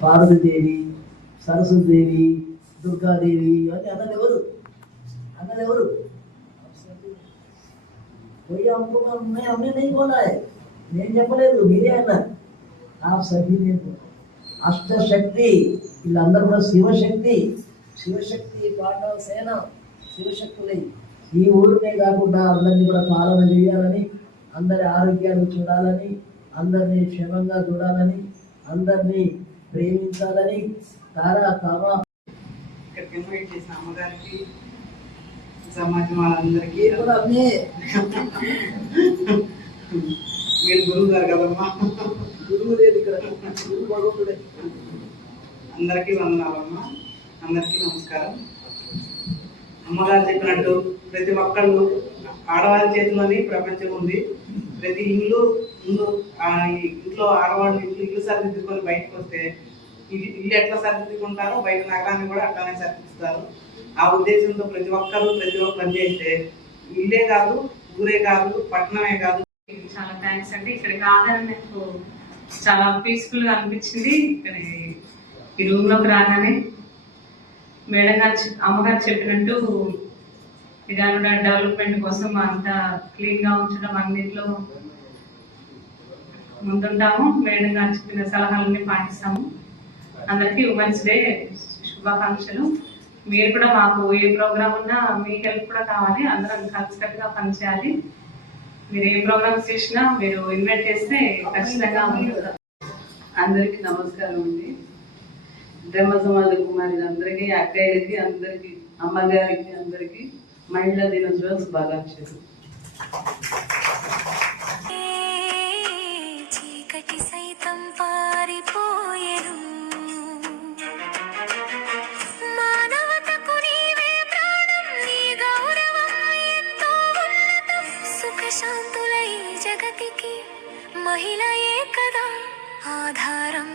పార్వతీదేవి, సరస్వతీదేవి, దుర్గాదేవి ఇవన్నీ అన్నది ఎవరు कोई हमको मैं हमने नहीं बोला है, నేను చెప్పలేదు, మీరే అన్నారు. आप सभी ने बोला అష్టశక్తి, వీళ్ళందరూ కూడా శివశక్తి పాండవ సేన శివశక్తులై ఈ ఊరినే కాకుండా అందరినీ కూడా పాలన చేయాలని, అందరి ఆరోగ్యాలు చూడాలని, అందరినీ క్షేమంగా చూడాలని, అందరినీ ప్రేమించాలని ఇన్వైట్ చేసిన అమ్మగారికి, సమాజం వాళ్ళందరికీ మీరు గురువు గారు కదమ్మా, గురువు లేదు ఇక్కడ, గురువు భగవంతుడే. అందరికీ వందనాలమ్మా, అందరికీ నమస్కారం. అమ్మగారు చెప్పినట్టు ప్రతి ఒక్కళ్ళు ఆడవారి చేతిలోని ప్రపంచం ఉంది. ప్రతి ఇంట్లో ఆడవాళ్ళు ఇల్లు సరిదిద్దుకొని బయటకు వస్తే ఇల్లు ఎట్లా సరిదిద్దుకుంటారో బయట నగరాన్ని కూడా అట్లానే సరిదిస్తారు. ఆ ఉద్దేశంతో ప్రతి ఒక్కరు పని చేస్తే ఇల్లే కాదు, ఊరే కాదు, పట్టణమే కాదు. చాలా థ్యాంక్స్ అండి. ఇక్కడికి రాగానే నాకు చాలా పీస్ఫుల్గా అనిపించింది. ఇక్కడ ఈ రూమ్లోకి రాగానే మేడం గారు అమ్మగారు చెప్పినట్టు విధాన డెవలప్మెంట్ కోసం అంతా క్లీన్గా ఉంచడం అన్నింటిలో ముందుంటాము. మేడం గారు చెప్పిన సలహాలన్నీ పాటిస్తాము. అందరికీ ఉమెన్స్ డే శుభాకాంక్షలు. మీరు కూడా మాకు ఏ ప్రోగ్రామ్ ఉన్నా మీ హెల్ప్ కూడా కావాలి. అందరం కలిసికట్టుగా పనిచేయాలి. మీరు ఏ ప్రోగ్రామ్స్ చేసినా మీరు ఇన్వైట్ చేస్తే ఖచ్చితంగా అందరికీ నమస్కారం అండి. బ్రహ్మ సమాజ కుమారి అందరికీ, అక్కయ్యలకి, అందరికీ, అమ్మగారికి, అందరికీ మహిళా దినోత్సవ శుభాకాంక్షలు. చీకటి సైతం పారిపోయేను, మానవతకు నీవే ప్రాణం, నీ గౌరవం ఎంతో ఉన్నతం. సుఖశాంతులై జగతికి మహిళయే కదా ఆధారం.